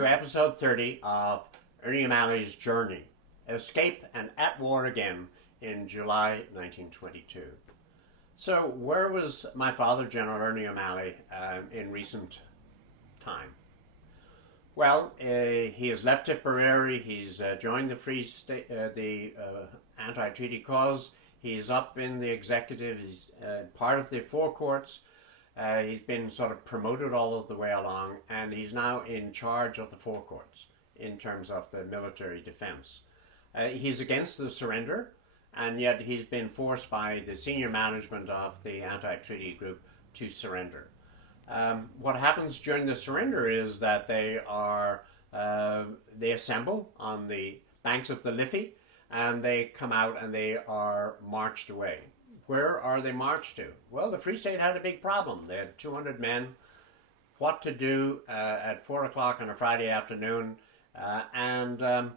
to episode 30 of Ernie O'Malley's Journey, Escape and At War Again in July 1922. So, where was my father, General Ernie O'Malley, in recent time? Well, he has left Tipperary. He's joined the Free State, the anti-treaty cause. He's up in the executive. He's part of the four courts. He's been sort of promoted all of the way along, and he's now in charge of the four courts in terms of the military defense. He's against the surrender, and yet he's been forced by the senior management of the anti-treaty group to surrender. What happens during the surrender is that they assemble on the banks of the Liffey, and they come out and they are marched away. Where are they marched to? Well, the Free State had a big problem. They had 200 men. What to do at 4 o'clock on a Friday afternoon, and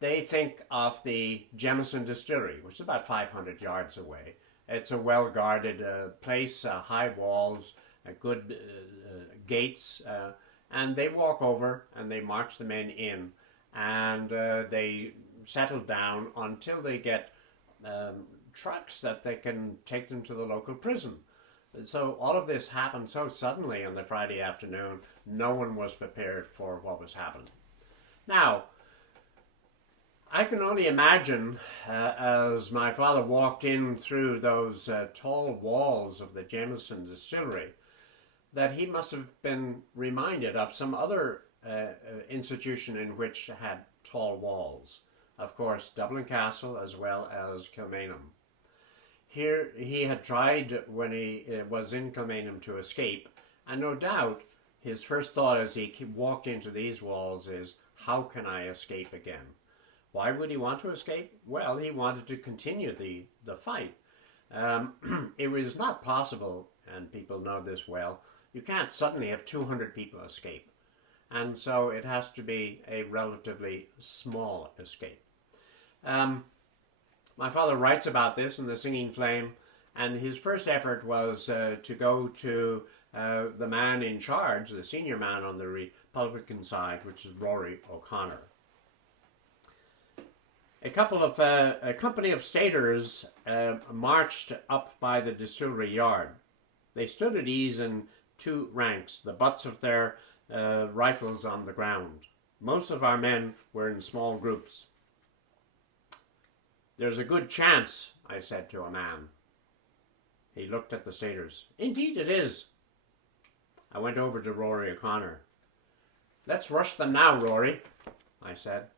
they think of the Jameson Distillery, which is about 500 yards away. It's a well-guarded place, high walls, good gates, and they walk over and they march the men in, and they settle down until they get trucks that they can take them to the local prison. So all of this happened so suddenly on the Friday afternoon, no one was prepared for what was happening. Now, I can only imagine as my father walked in through those tall walls of the Jameson Distillery that he must have been reminded of some other institution in which had tall walls. Of course, Dublin Castle as well as Kilmainham. Here he had tried when he was in Kilmainham to escape, and no doubt his first thought as he walked into these walls is, how can I escape again? Why would he want to escape? Well, he wanted to continue the fight. It was not possible, and people know this well, you can't suddenly have 200 people escape. And so it has to be a relatively small escape. My father writes about this in The Singing Flame, and his first effort was to go to the man in charge, the senior man on the Republican side, which is Rory O'Connor. A company of staters marched up by the distillery yard. They stood at ease in two ranks, the butts of their rifles on the ground. Most of our men were in small groups. "There's a good chance," I said to a man. He looked at the staters. "Indeed it is." I went over to Rory O'Connor. "Let's rush them now, Rory," I said.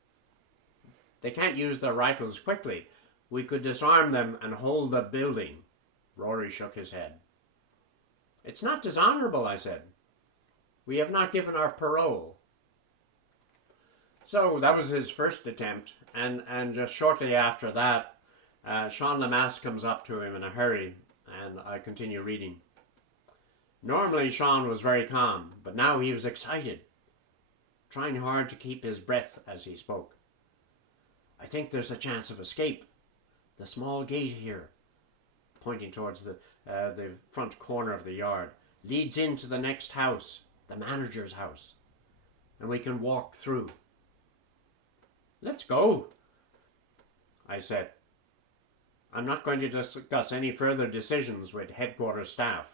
"They can't use their rifles quickly. We could disarm them and hold the building." Rory shook his head. "It's not dishonorable," I said. "We have not given our parole." So that was his first attempt, and just shortly after that, Sean Lamass comes up to him in a hurry, and I continue reading. Normally Sean was very calm, but now he was excited, trying hard to keep his breath as he spoke. "I think there's a chance of escape. The small gate here," pointing towards the front corner of the yard, "leads into the next house, the manager's house, and we can walk through." "Let's go," I said. "I'm not going to discuss any further decisions with headquarters staff,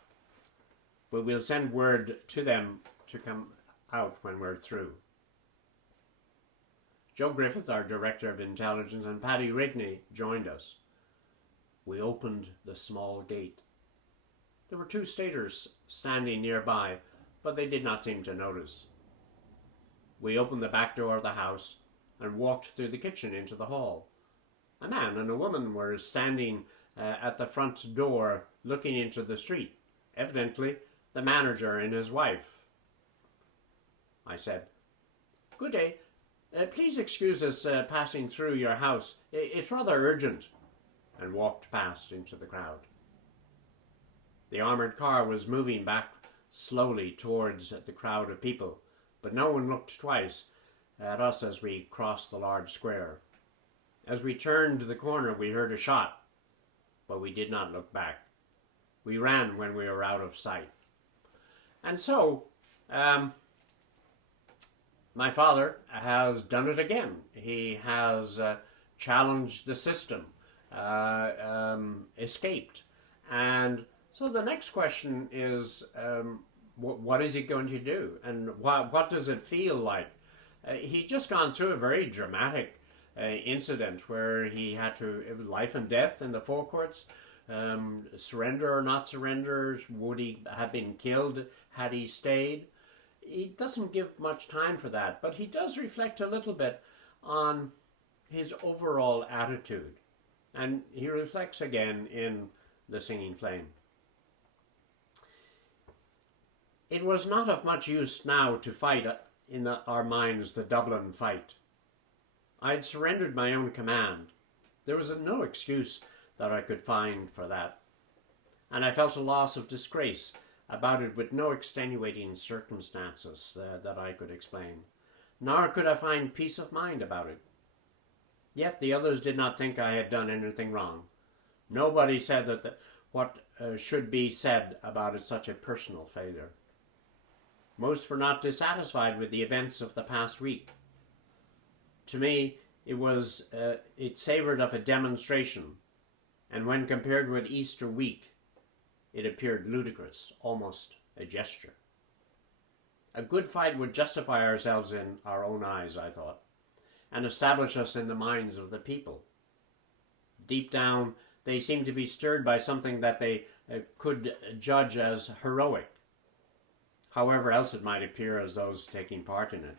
but we'll send word to them to come out when we're through." Joe Griffith, our Director of Intelligence, and Paddy Rigney joined us. We opened the small gate. There were two staters standing nearby, but they did not seem to notice. We opened the back door of the house and walked through the kitchen into the hall. A man and a woman were standing at the front door looking into the street, evidently the manager and his wife. I said, "Good day. Please excuse us passing through your house. It's rather urgent," and walked past into the crowd. The armoured car was moving back slowly towards the crowd of people, but no one looked twice at us as we crossed the large square. As we turned the corner, we heard a shot, but we did not look back. We ran when we were out of sight. And so, my father has done it again. He has challenged the system, escaped. And so the next question is, what is he going to do? And what does it feel like? He just gone through a very dramatic incident where he had to, it was life and death in the forecourts. Surrender or not surrender? Would he have been killed had he stayed? He doesn't give much time for that, but he does reflect a little bit on his overall attitude. And he reflects again in The Singing Flame. It was not of much use now to fight in our minds the Dublin fight. I had surrendered my own command. There was no excuse that I could find for that. And I felt a loss of disgrace about it with no extenuating circumstances that I could explain. Nor could I find peace of mind about it. Yet the others did not think I had done anything wrong. Nobody said that what should be said about it such a personal failure. Most were not dissatisfied with the events of the past week. To me, it savored of a demonstration, and when compared with Easter week, it appeared ludicrous, almost a gesture. A good fight would justify ourselves in our own eyes, I thought, and establish us in the minds of the people. Deep down, they seemed to be stirred by something that they could judge as heroic, however else it might appear as those taking part in it.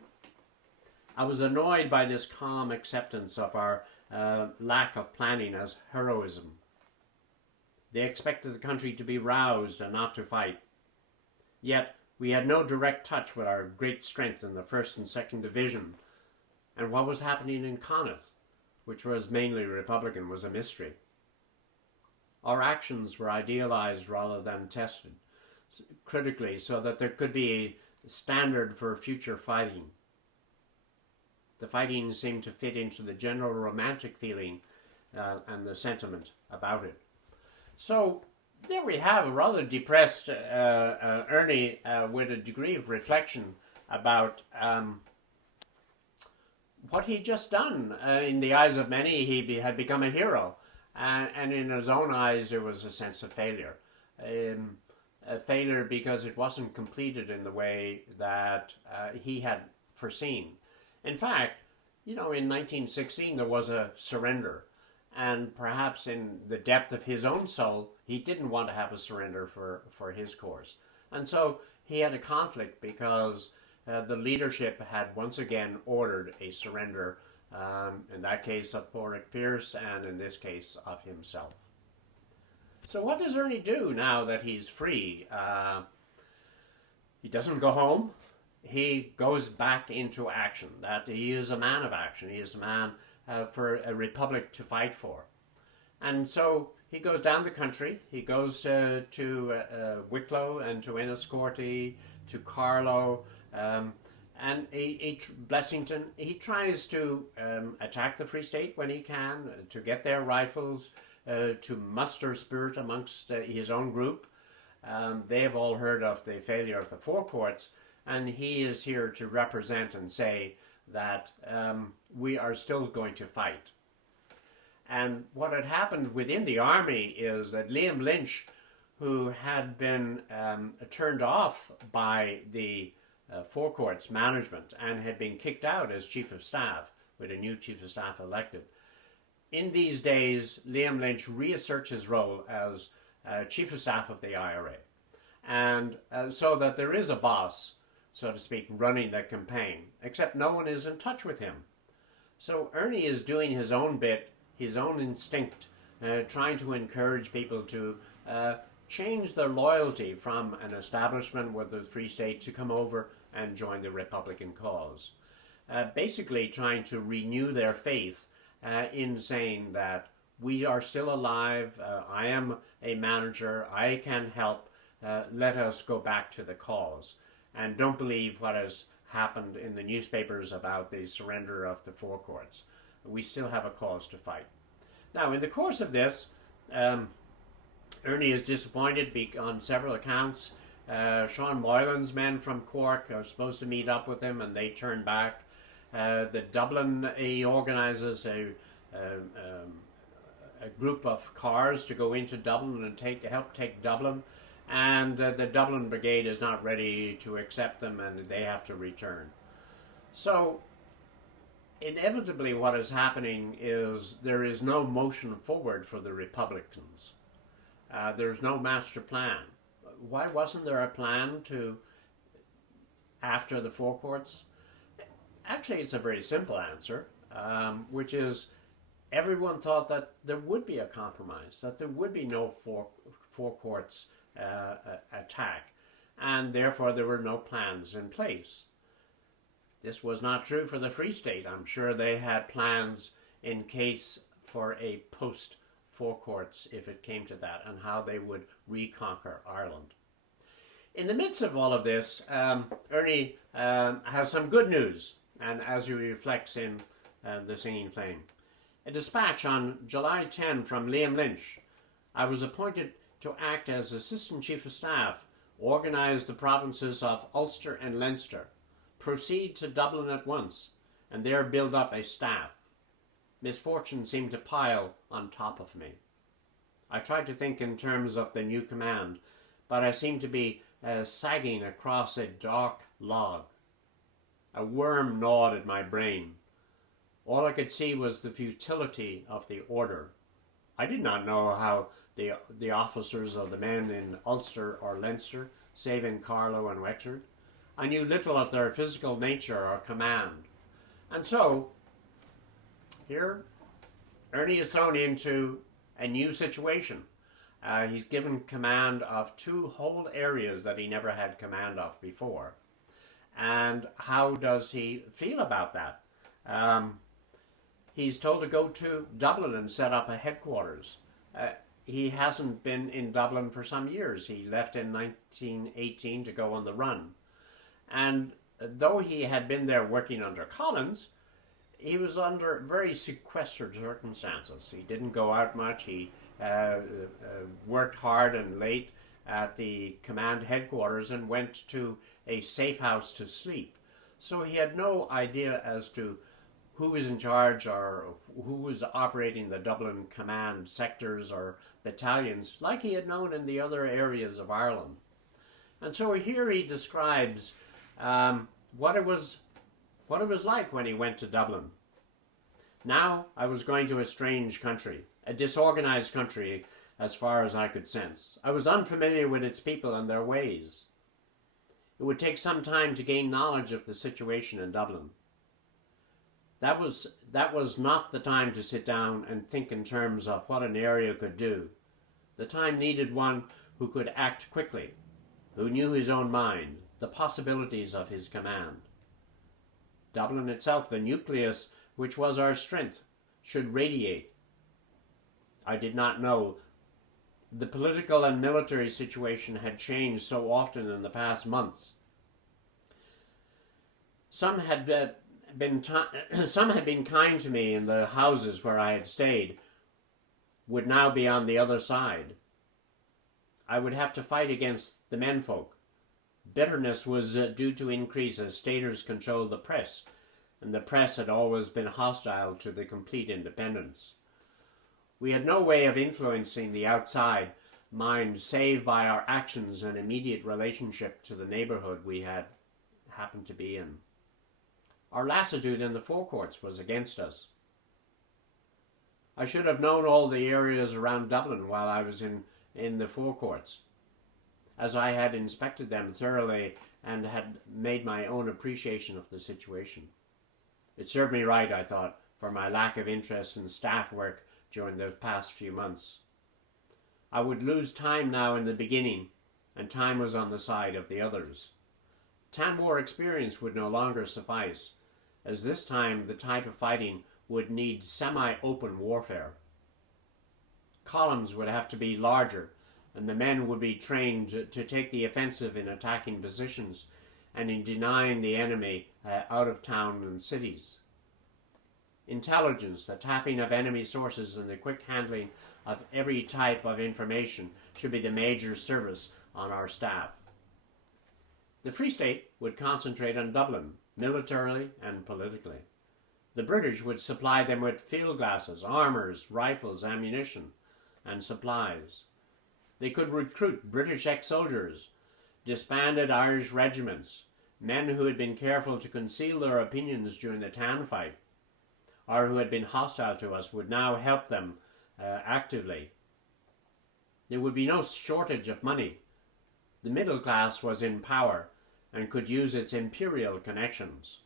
I was annoyed by this calm acceptance of our lack of planning as heroism. They expected the country to be roused and not to fight. Yet we had no direct touch with our great strength in the 1st and 2nd Division, and what was happening in Connaught, which was mainly Republican, was a mystery. Our actions were idealized rather than tested critically so that there could be a standard for future fighting. The fighting seemed to fit into the general romantic feeling and the sentiment about it. So there we have a rather depressed Ernie with a degree of reflection about what he'd just done. In the eyes of many, he had become a hero. And in his own eyes, there was a sense of failure. A failure because it wasn't completed in the way that he had foreseen. In fact, in 1916 there was a surrender, and perhaps in the depth of his own soul, he didn't want to have a surrender for his cause. And so he had a conflict because the leadership had once again ordered a surrender, in that case of Pádraig Pearse, and in this case of himself. So what does Ernie do now that he's free? He doesn't go home. He goes back into action. That he is a man of action. He is a man for a republic to fight for. And so he goes down the country. He goes to Wicklow and to Enniscorthy, to Carlow, and Blessington. He tries to attack the Free State when he can, to get their rifles, to muster spirit amongst his own group. They have all heard of the failure of the forecourts, and he is here to represent and say that we are still going to fight. And what had happened within the army is that Liam Lynch, who had been turned off by the forecourts management and had been kicked out as chief of staff, with a new chief of staff elected, in these days, Liam Lynch reasserts his role as chief of staff of the IRA. And so that there is a boss, so to speak, running the campaign, except no one is in touch with him. So Ernie is doing his own bit, his own instinct, trying to encourage people to change their loyalty from an establishment with the Free State to come over and join the Republican cause. Basically trying to renew their faith in saying that we are still alive, I am a manager, I can help, let us go back to the cause. And don't believe what has happened in the newspapers about the surrender of the forecourts. We still have a cause to fight. Now, in the course of this, Ernie is disappointed on several accounts. Sean Moylan's men from Cork are supposed to meet up with him, and they turn back. The Dublin, he organises a group of cars to go into Dublin and help take Dublin, and the Dublin Brigade is not ready to accept them, and they have to return. So inevitably what is happening is there is no motion forward for the Republicans. There's no master plan. Why wasn't there a plan to after the Four Courts? Actually, it's a very simple answer, which is everyone thought that there would be a compromise, that there would be no Four Courts attack, and therefore there were no plans in place. This was not true for the Free State. I'm sure they had plans in case for a post-Four Courts, if it came to that, and how they would reconquer Ireland. In the midst of all of this, Ernie has some good news, and as he reflects in The Singing Flame. A dispatch on July 10 from Liam Lynch. I was appointed to act as Assistant Chief of Staff, organise the provinces of Ulster and Leinster, proceed to Dublin at once, and there build up a staff. Misfortune seemed to pile on top of me. I tried to think in terms of the new command, but I seemed to be sagging across a dark log. A worm gnawed at my brain. All I could see was the futility of the order. I did not know how the officers or the men in Ulster or Leinster, save in Carlow and Wexford. I knew little of their physical nature or command. And so, here, Ernie is thrown into a new situation. He's given command of two whole areas that he never had command of before. And how does he feel about that? He's told to go to Dublin and set up a headquarters. He hasn't been in Dublin for some years. He left in 1918 to go on the run. And though he had been there working under Collins, he was under very sequestered circumstances. He didn't go out much. He worked hard and late at the command headquarters and went to a safe house to sleep. So he had no idea as to who was in charge or who was operating the Dublin command sectors or battalions like he had known in the other areas of Ireland. And so here he describes what it was like when he went to Dublin. Now I was going to a strange country, a disorganized country as far as I could sense. I was unfamiliar with its people and their ways. It would take some time to gain knowledge of the situation in Dublin. That was not the time to sit down and think in terms of what an area could do. The time needed one who could act quickly, who knew his own mind, the possibilities of his command. Dublin itself, the nucleus which was our strength, should radiate. I did not know the political and military situation had changed so often in the past months. Some had been kind to me in the houses where I had stayed, would now be on the other side. I would have to fight against the menfolk. Bitterness was due to increase as staters controlled the press, and the press had always been hostile to the complete independence. We had no way of influencing the outside mind save by our actions and immediate relationship to the neighbourhood we had happened to be in. Our lassitude in the Four Courts was against us. I should have known all the areas around Dublin while I was in the Four Courts, as I had inspected them thoroughly and had made my own appreciation of the situation. It served me right, I thought, for my lack of interest in staff work during the past few months. I would lose time now in the beginning, and time was on the side of the others. 10 more experience would no longer suffice, as this time the type of fighting would need semi-open warfare. Columns would have to be larger, and the men would be trained to take the offensive in attacking positions and in denying the enemy out of town and cities. Intelligence, the tapping of enemy sources, and the quick handling of every type of information should be the major service on our staff. The Free State would concentrate on Dublin, militarily and politically. The British would supply them with field glasses, armours, rifles, ammunition, and supplies. They could recruit British ex-soldiers, disbanded Irish regiments, men who had been careful to conceal their opinions during the Tan fight, or who had been hostile to us, would now help them actively. There would be no shortage of money. The middle class was in power and could use its imperial connections.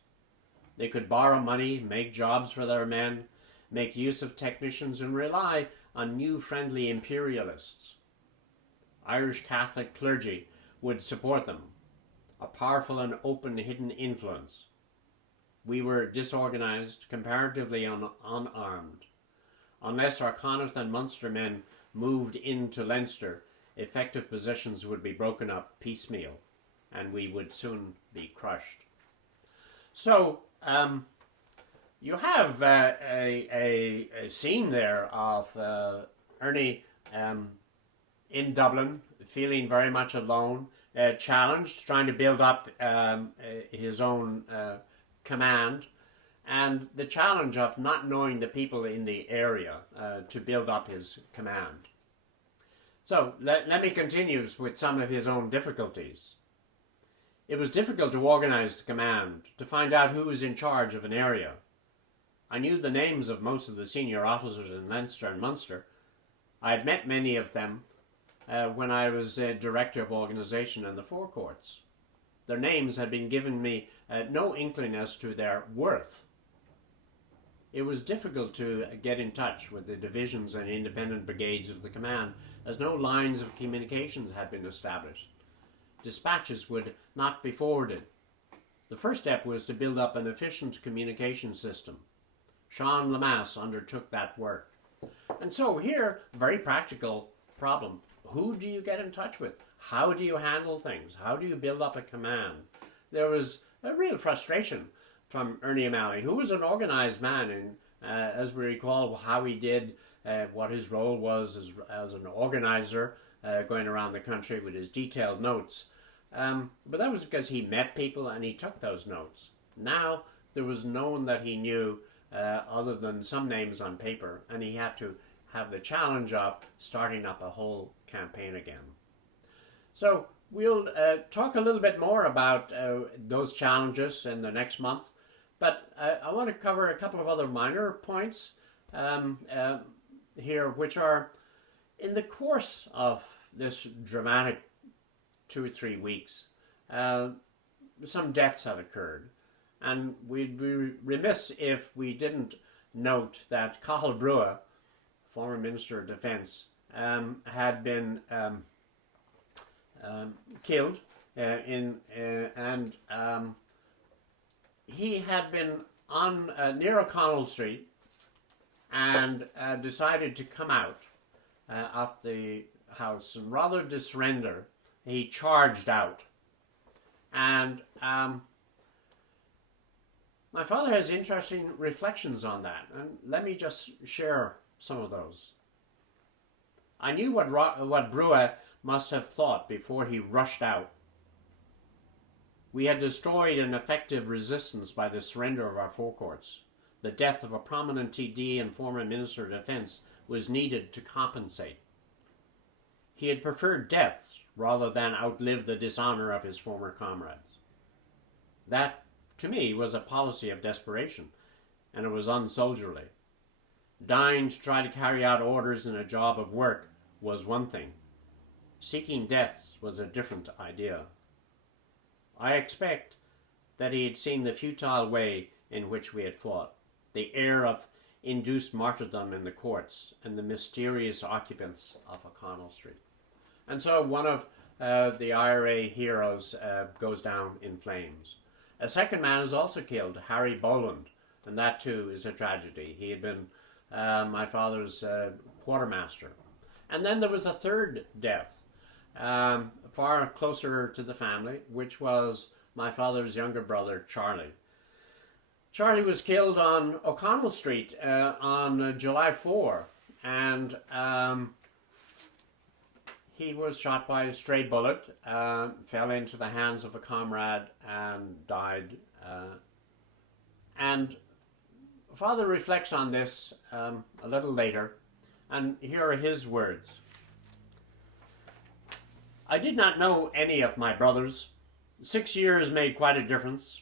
They could borrow money, make jobs for their men, make use of technicians, and rely on new friendly imperialists. Irish Catholic clergy would support them, a powerful and open hidden influence. We were disorganized, comparatively unarmed. Unless our Connaught and Munster men moved into Leinster, effective positions would be broken up piecemeal, and we would soon be crushed. So, you have a scene there of Ernie in Dublin, feeling very much alone, challenged, trying to build up his own command, and the challenge of not knowing the people in the area to build up his command. So let me continue with some of his own difficulties. It was difficult to organize the command, to find out who was in charge of an area. I knew the names of most of the senior officers in Leinster and Munster. I had met many of them when I was director of organisation in the Four Courts. Their names had been given me no inkling as to their worth. It was difficult to get in touch with the divisions and independent brigades of the command, as no lines of communications had been established. Dispatches would not be forwarded. The first step was to build up an efficient communication system. Sean Lemass undertook that work. And so here, very practical problem. Who do you get in touch with? How do you handle things? How do you build up a command? There was a real frustration from Ernie O'Malley, who was an organized man, and as we recall how he did, what his role was as an organizer, going around the country with his detailed notes. But that was because he met people and he took those notes. Now there was no one that he knew other than some names on paper, and he had to have the challenge of starting up a whole campaign again. So we'll talk a little bit more about those challenges in the next month, but I want to cover a couple of other minor points here, which are in the course of this dramatic 2 or 3 weeks, some deaths have occurred, and we'd be remiss if we didn't note that Cathal Brugha, former Minister of Defence, had been killed and he had been on near O'Connell Street and decided to come out of the house, and rather than surrender, he charged out. And my father has interesting reflections on that, and let me just share some of those. I knew what Brugha must have thought before he rushed out. We had destroyed an effective resistance by the surrender of our Four Courts. The death of a prominent TD and former Minister of Defence was needed to compensate. He had preferred death rather than outlive the dishonour of his former comrades. That, to me, was a policy of desperation, and it was unsoldierly. Dying to try to carry out orders in a job of work was one thing. Seeking death was a different idea. I expect that he had seen the futile way in which we had fought, the air of induced martyrdom in the courts, and the mysterious occupants of O'Connell Street. And so one of the IRA heroes goes down in flames. A second man is also killed, Harry Boland, and that too is a tragedy. He had been my father's quartermaster. And then there was a third death, far closer to the family, which was my father's younger brother, Charlie. Charlie was killed on O'Connell Street on July 4, and he was shot by a stray bullet, fell into the hands of a comrade and died. And Father reflects on this a little later, and here are his words. I did not know any of my brothers. 6 years made quite a difference.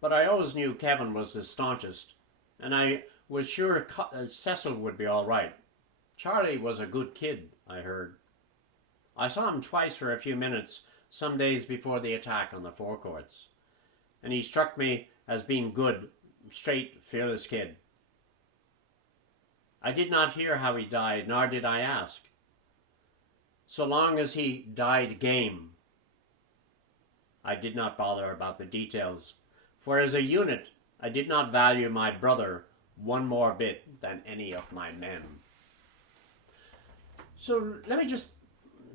But I always knew Kevin was the staunchest, and I was sure Cecil would be all right. Charlie was a good kid, I heard. I saw him twice for a few minutes, some days before the attack on the forecourts, and he struck me as being good, straight, fearless kid. I did not hear how he died, nor did I ask. So long as he died game, I did not bother about the details, for as a unit, I did not value my brother one more bit than any of my men. So let me just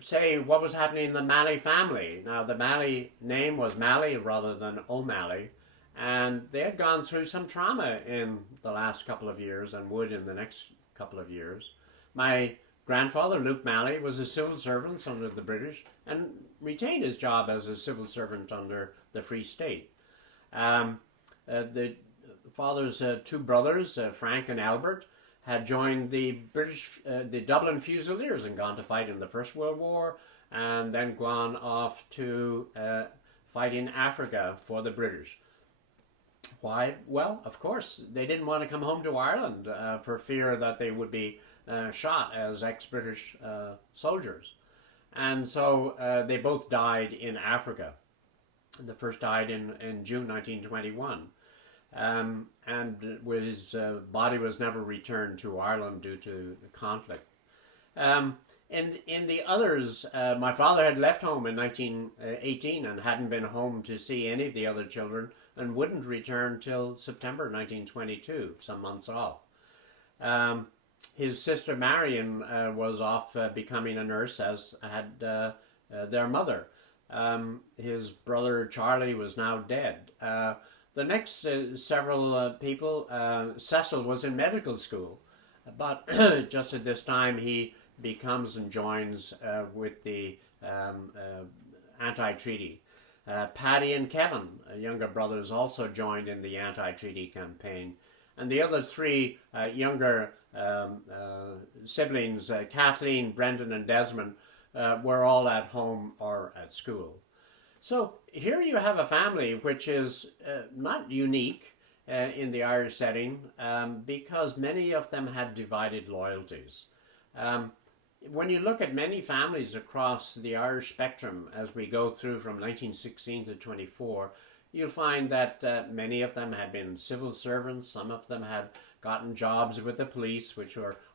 say what was happening in the Malley family. Now, the Malley name was Malley rather than O'Malley, and they had gone through some trauma in the last couple of years and would in the next couple of years. My grandfather, Luke Malley, was a civil servant under the British and retained his job as a civil servant under the Free State. The father's two brothers, Frank and Albert, had joined the Dublin Fusiliers and gone to fight in the First World War, and then gone off to fight in Africa for the British. Why? Well, of course, they didn't want to come home to Ireland for fear that they would be shot as ex-British soldiers. And so they both died in Africa. The first died in June 1921. And his body was never returned to Ireland due to the conflict. In the others, my father had left home in 1918 and hadn't been home to see any of the other children and wouldn't return till September 1922, some months off. His sister Marion was off becoming a nurse, as had their mother. His brother Charlie was now dead. The next several people, Cecil was in medical school, but just at this time he becomes and joins with the anti-treaty. Paddy and Kevin, younger brothers, also joined in the anti-treaty campaign. And the other three younger siblings, Kathleen, Brendan and Desmond, were all at home or at school. So here you have a family which is not unique in the Irish setting because many of them had divided loyalties. When you look at many families across the Irish spectrum as we go through from 1916 to 24, you'll find that many of them had been civil servants, some of them had gotten jobs with the police,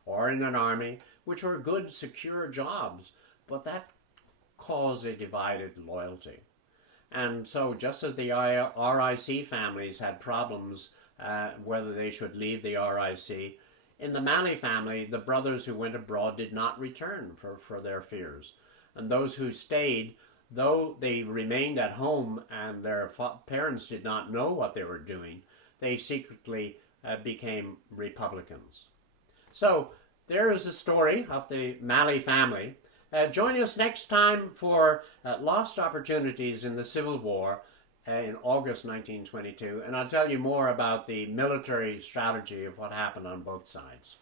or in an army, which were good, secure jobs, but that caused a divided loyalty. And so just as the RIC families had problems whether they should leave the RIC, in the Malley family, the brothers who went abroad did not return for their fears. And those who stayed, though they remained at home and their parents did not know what they were doing, they secretly became Republicans. So there is the story of the Malley family. Join us next time for lost opportunities in the Civil War in August 1922, and I'll tell you more about the military strategy of what happened on both sides.